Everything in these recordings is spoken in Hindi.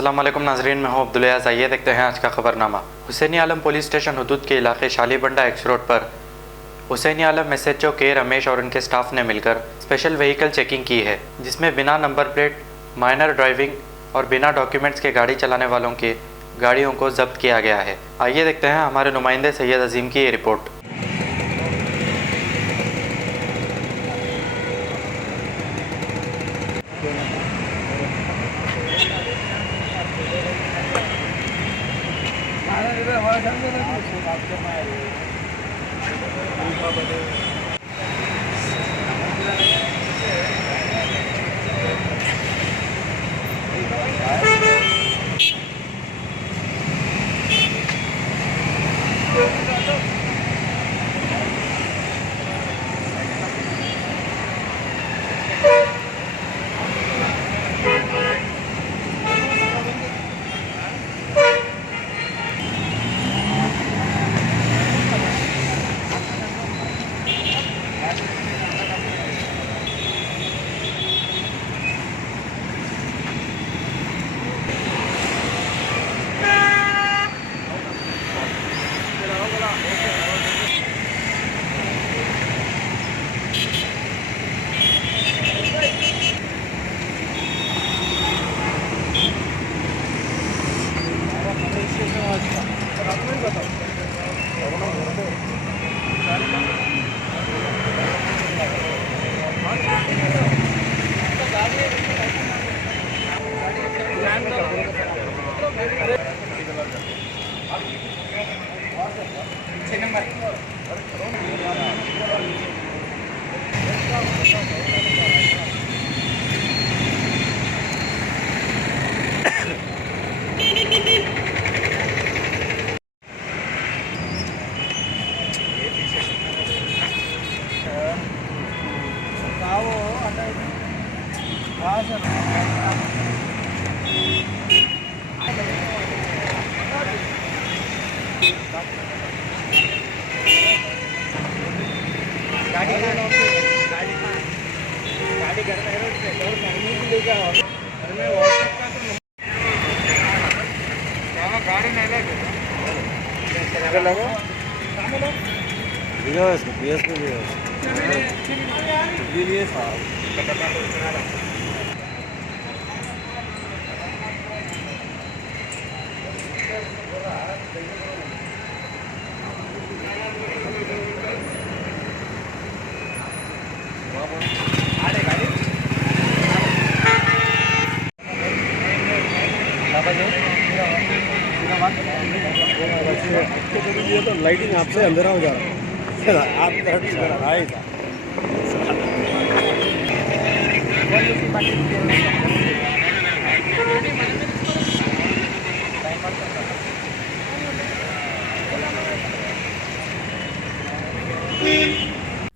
अस्सलाम वालेकुम नाज़रीन, मैं हूं अब्दुल-अज़ीज़। आइए देखते हैं आज का खबरनामा। हुसैनी आलम पुलिस स्टेशन हदूद के इलाके शालीबंडा एक्स रोड पर हुसैनी आलम SHO के रमेश और उनके स्टाफ ने मिलकर स्पेशल व्हीकल चेकिंग की है, जिसमें बिना नंबर प्लेट, माइनर ड्राइविंग और बिना डॉक्यूमेंट्स के गाड़ी चलाने वालों की गाड़ियों को जब्त किया गया है। आइए देखते हैं हमारे नुमाइंदे सैयद अजीम की ये रिपोर्ट। तो लाइटिंग आपसे अंधेरा हो जा रहा है। आप तरफ आएगा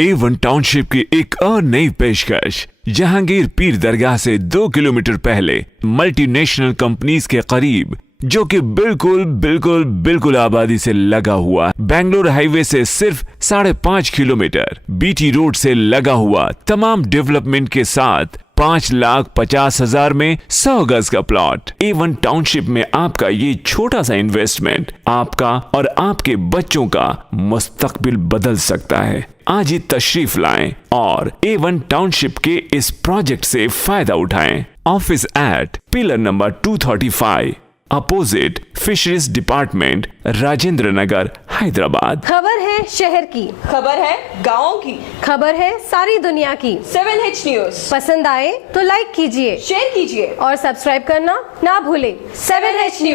A1 टाउनशिप की एक और नई पेशकश। जहांगीर पीर दरगाह से 2 किलोमीटर पहले मल्टीनेशनल कंपनीज के करीब, जो कि बिल्कुल आबादी से लगा हुआ, बेंगलोर हाईवे से सिर्फ 5.5 किलोमीटर, BT रोड से लगा हुआ, तमाम डेवलपमेंट के साथ 5,50,000 में 100 गज का प्लॉट। A1 टाउनशिप में आपका ये छोटा सा इन्वेस्टमेंट आपका और आपके बच्चों का मुस्तकबिल बदल सकता है। आज ही तशरीफ लाएं और A1 टाउनशिप के इस प्रोजेक्ट से फायदा उठाएं। Office at pillar number 235 opposite fisheries department, Rajendra Nagar, Hyderabad. खबर है शहर की, खबर है गाँव की, खबर है सारी दुनिया की। 7H न्यूज पसंद आए तो लाइक कीजिए, शेयर कीजिए और सब्सक्राइब करना ना भूले। 7H news.